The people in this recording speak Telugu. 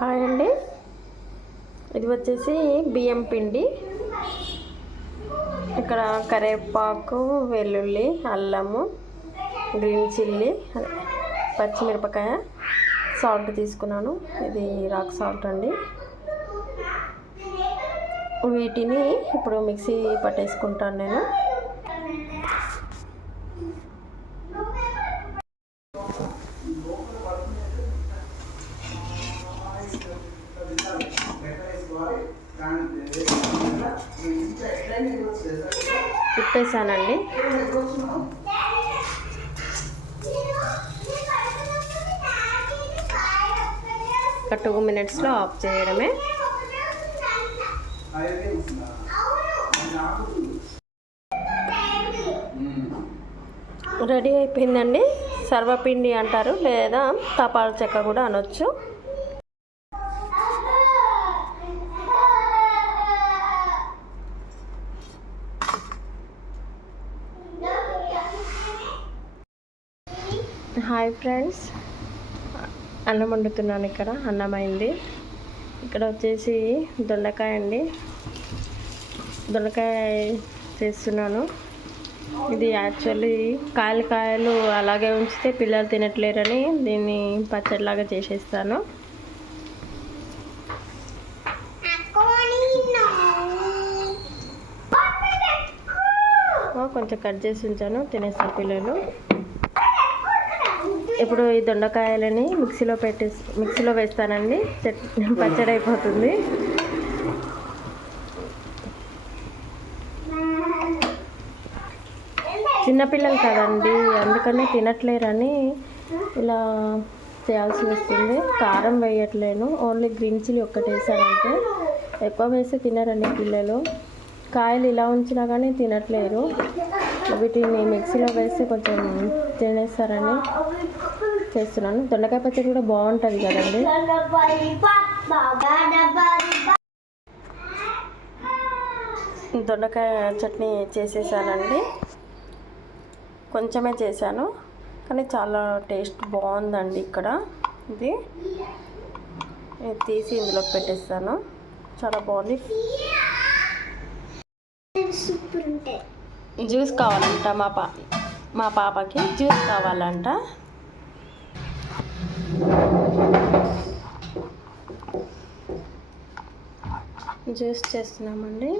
హాయ్ అండి. ఇది వచ్చేసి బియ్యం పిండి. ఇక్కడ కరివేపాకు వెల్లుల్లి అల్లము గ్రీన్ చిల్లీ పచ్చిమిరపకాయ సాల్ట్ తీసుకున్నాను. ఇది రాక్ సాల్ట్ అండి. వీటిని ఇప్పుడు మిక్సీ పట్టేసుకుంటాను నేను. తిప్పేసానండి ఒక టూ మినిట్స్లో ఆఫ్ చేయడమే. రెడీ అయిపోయిందండి. సర్వపిండి అంటారు లేదా తపాల చెక్క కూడా అనొచ్చు. హాయ్ ఫ్రెండ్స్ అన్నం వండుతున్నాను ఇక్కడ. అన్నం అయింది. ఇక్కడ వచ్చేసి దొండకాయ అండి. దొండకాయ చేస్తున్నాను. ఇది యాక్చువల్లీ కాయలు కాయలు అలాగే ఉంచితే పిల్లలు తినట్లేరని దీన్ని పచ్చడిలాగా చేసేస్తాను. కొంచెం కట్ చేసి ఉంచాను. తినేస్తారు పిల్లలు. ఇప్పుడు ఈ దొండకాయలని మిక్సీలో పెట్టేసి మిక్సీలో వేస్తానండి. చట్ పచ్చడి అయిపోతుంది చిన్నపిల్లలు కదండి అందుకని తినట్లేరని ఇలా చేయాల్సి వస్తుంది. కారం వేయట్లేను. ఓన్లీ గ్రీన్ చిల్లీ ఒక్కటేసానంటే ఎక్కువ వేసి తినరండి పిల్లలు. కాయలు ఇలా ఉంచినా కానీ తినట్లేరు. వీటిని మిక్సీలో వేసి కొంచెం తినేస్తారని చేస్తున్నాను. దొండకాయ పచ్చడి కూడా బాగుంటుంది కదండి. దొండకాయ చట్నీ చేసేసానండి. కొంచెమే చేశాను కానీ చాలా టేస్ట్ బాగుందండి ఇక్కడ. ఇది. తీసి ఇందులోకి పెట్టేస్తాను. చాలా బాగుంది. సూపర్ ఉంటాయి. జ్యూస్ కావాలంట మా పా మా పాపకి జ్యూస్ కావాలంట. జ్యూస్ చేస్తున్నామండి.